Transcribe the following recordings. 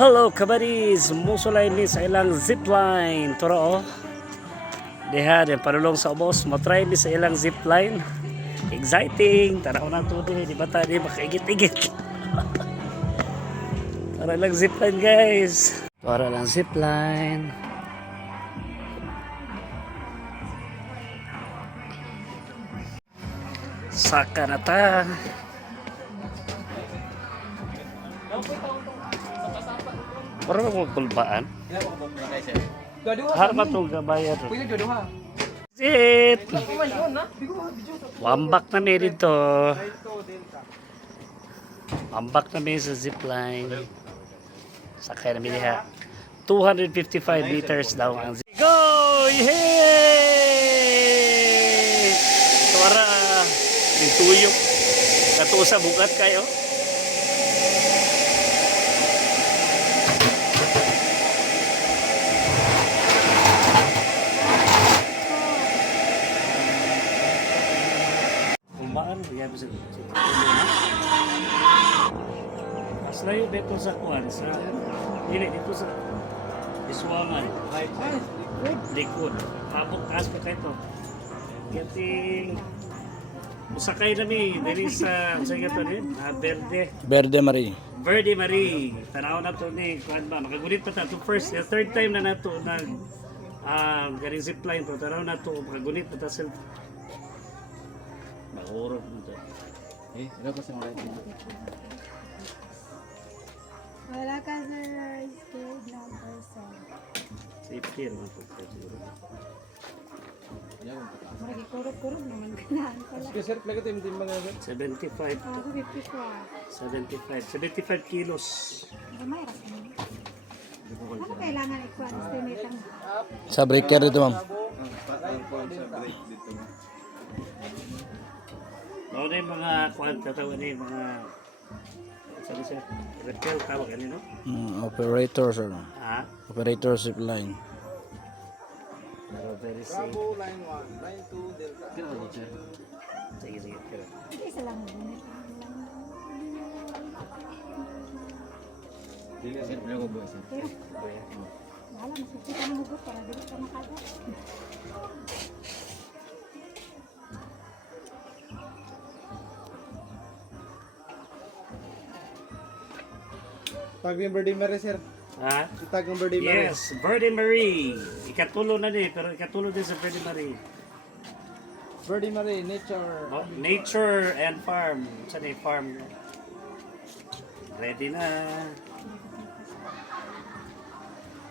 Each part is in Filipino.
Hello kabadis, musulay ni sa ilang zipline. Turo oh. Diha, din parulong sa ubos. Matry ni sa ilang zipline. Exciting. Tanaw na ito di ba tayo makaigit-igit. Tara lang zipline guys. Tara lang zipline. Saka na ta. Para magpulbaan. Harap itong gabayan. Sit! Wambak na may dito. Wambak na may sa zipline. Sakay na may diha. 255 meters daw ang zipline. Go! Yay! Tara! Nagtuyok. Katuo sa bukat kayo. Kumbaan, bigyan mo sa mas layo dito sa kuwan, sa hindi dito sa Iswangan. Likod. Mabok taas pa kayo ito. Gating musakay na mi, dali sa ito rin, Verde Marie. Verde Marie. Tanaw na ito ni, kuwan ba, makagulit pa ito. First, third time na ito nag galing zipline to. Tanaw na ito, makagulit pa ito. Mahurot nito. Ano ko sa mga Wala ka sir, scared na person. Safety naman po siguro. Maragi kurog-kurog naman ganahan pala. sir, plaka tayo din mga 75. Ako 54. 75 kilos. Gamay ra ka naman. Ano kailangan ikuan? Estimate ang sa breaker dito, ma'am. Ano na yung mga kuwan, tatawa na yung mga sabi siya, repair tawag ano, no? Operator, sir. Ha? Operator zip line. Pero very safe. Line 1, line 2, Delta. Sige, sige. Pero, hindi isa lang bunit. Sir, pala ko ba, sir? Pero wala masukit ang hugot para dili ka makagat. Tag yung Birdie Mary, sir. ha? Tag yung Birdie Mary. Yes, Verde Marie. Ikatulo na din, pero ikatulo din sa Verde Marie. Birdie Mary, nature. Oh, nature and farm. Saan yung farm? Ready na.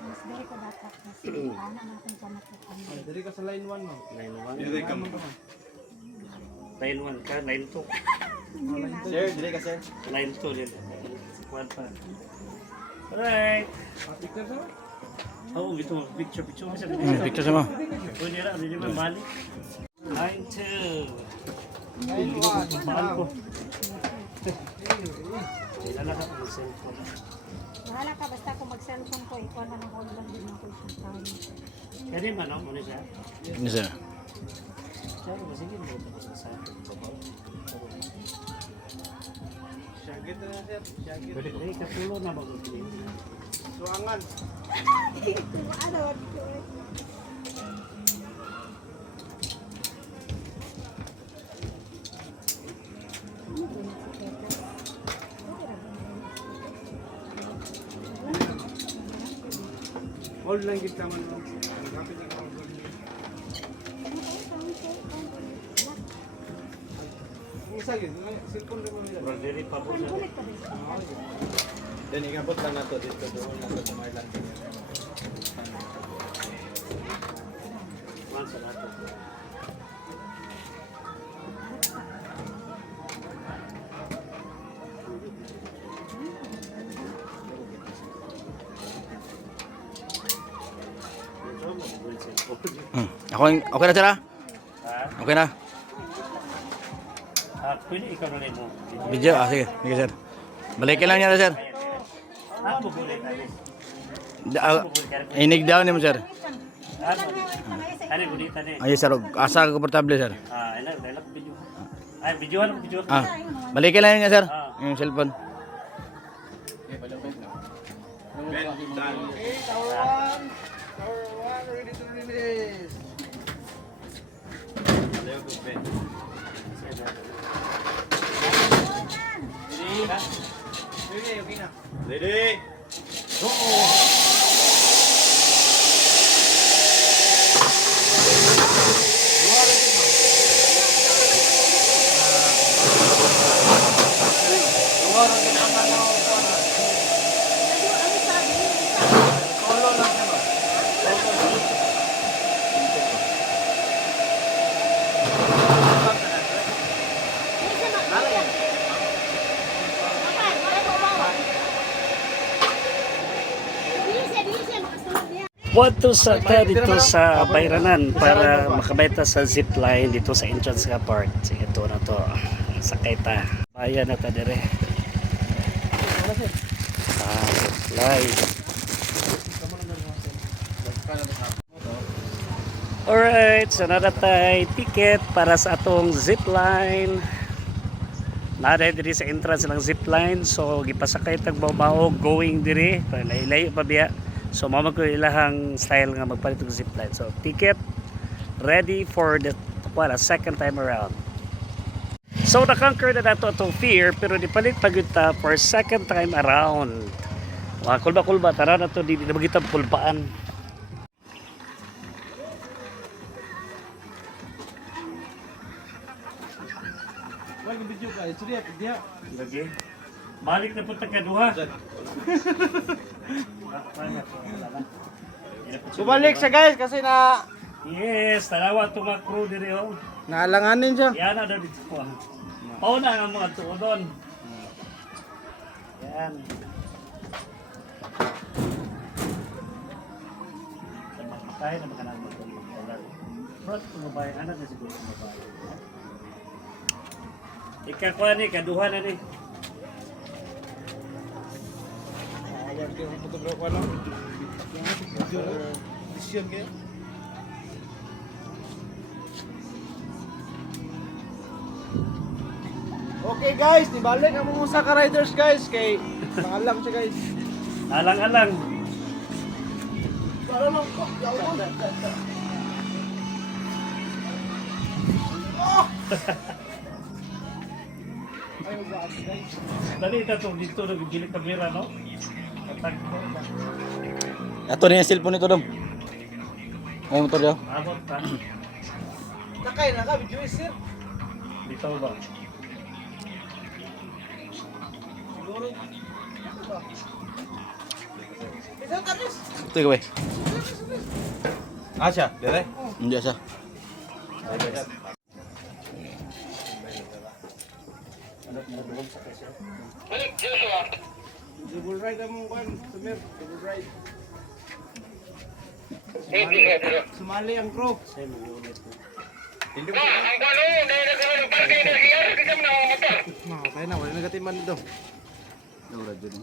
Mas dili ko dapat kasi ana natin sa nakuan. Dili ka sa line 1, no? Line 1. Line 1 ka, line 2. Sir, dili ka, sir. Line 2 din. Kuwan pa. Alright. Picture, sir? Oo, ito. Picture. Picture sa, ma'am. Pwede na, hindi naman balik. Line 2. Line 1. Mahal ko. Kailan ka ng cellphone. Wala ka basta kung mag-cellphone ko ikuan na ng online din ako isang. Kaya di man, no? Muna siya. Yes, sir. Siya, sige mo. Sa akin. Syagit na, sir. Syagit. Pwede ko ikatulo na mag-ulit. Suangan. Ano ko? Hold lang kita man, no? Kapit na ka. Isa yun, cellphone rin mo nila. Pero dili pa po siya. Bulit ka din. Then ikabot lang na to dito doon na sa Marlan. Man sa natin. Okay na, sir, ha? Ha? Okay na. Pwede ikaw na rin mo. Video, sige. Sige, sir. Balikin lang niya, sir. Ako bubulit natin. Inig down niyo, sir. Ano bulitan eh. Ay, sir. Asa komportable, sir. Ilang video. Ay, video. Balikin lang niya, sir. Yung cellphone. Okay, tower 1. Tower 1 ready to release. Ayaw ko, Ben. Ready? Okay na. Ready? Wato sa ta dito sa Bayranan para makabayta sa zipline dito sa entrance nga part. Sige, ito na to. Sakay ta. Bayan na ta dire. Zipline. Alright, so nadatay ticket para sa atong zipline. Nada diri sa entrance ng zipline. So gipasakay tag babaw going diri para layo pa biya. So mama ko ilahang style nga magpalit og zipline. So ticket ready for the second time around. So na-conquer na nato itong fear pero di palit pagod ta for second time around. Mga kulba-kulba tara na to di na magitang kulbaan. Wag video ka. It's dia dia. Lagi. Balik na po tagkaduha. Subalik siya guys kasi na Yes, tanawa ito mga crew diri oh. naalanganin siya. Yan na daw dito po. Pauna nga mga tuodon. Yan. Tayo na makanan mo ito. Front kung mabayan, anak na siguro kung mabayan. Ikakuha ni, kaduha na ni. Award ko ang photograph ano. Vision kayo. Okay guys, nibalik ang mga usa ka riders guys kay pangalam siya guys. Alang-alang. Para lang ko. Ay, mag-aas guys. Dali ito dito nagbigilik kamera, no? Katag ko. Ato na yung cellphone nito dong. Ay motor daw. Abot ka. Nakay na ka, video sir. Dito ba? Siguro. Bisa tapos. Ito gawin. Ah, siya, dire. Hindi siya. Double ride ang mong Sumir. Double ride. Sumali ang crew. Hindi mo. Makakay na, wala nagatiman dito. Wala dyan.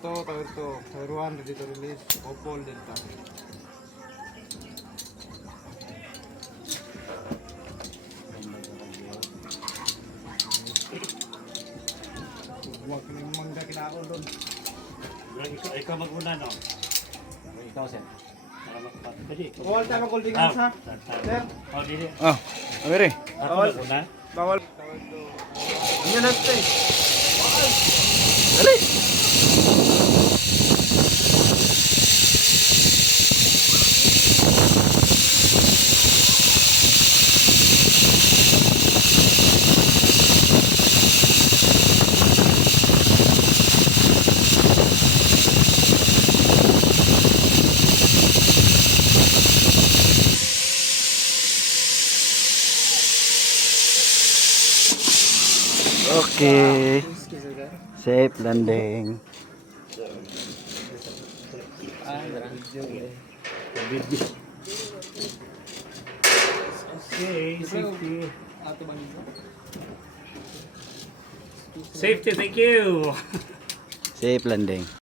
Tower 2. Tower 1, ready to release. Opol, Delta. Huwag na yung mangga kinaon doon. Ikaw mag-una, no? Ikaw, sir. Pwede. Bawal tayo mag-holdingan sa. Sir. Oh, dili. Ah, amiri. Ako mag-una. Bawal. Tower 2. Ano na stay? Dali. Okay. Safe landing. Okay, safety. Safety, thank you. Safe landing.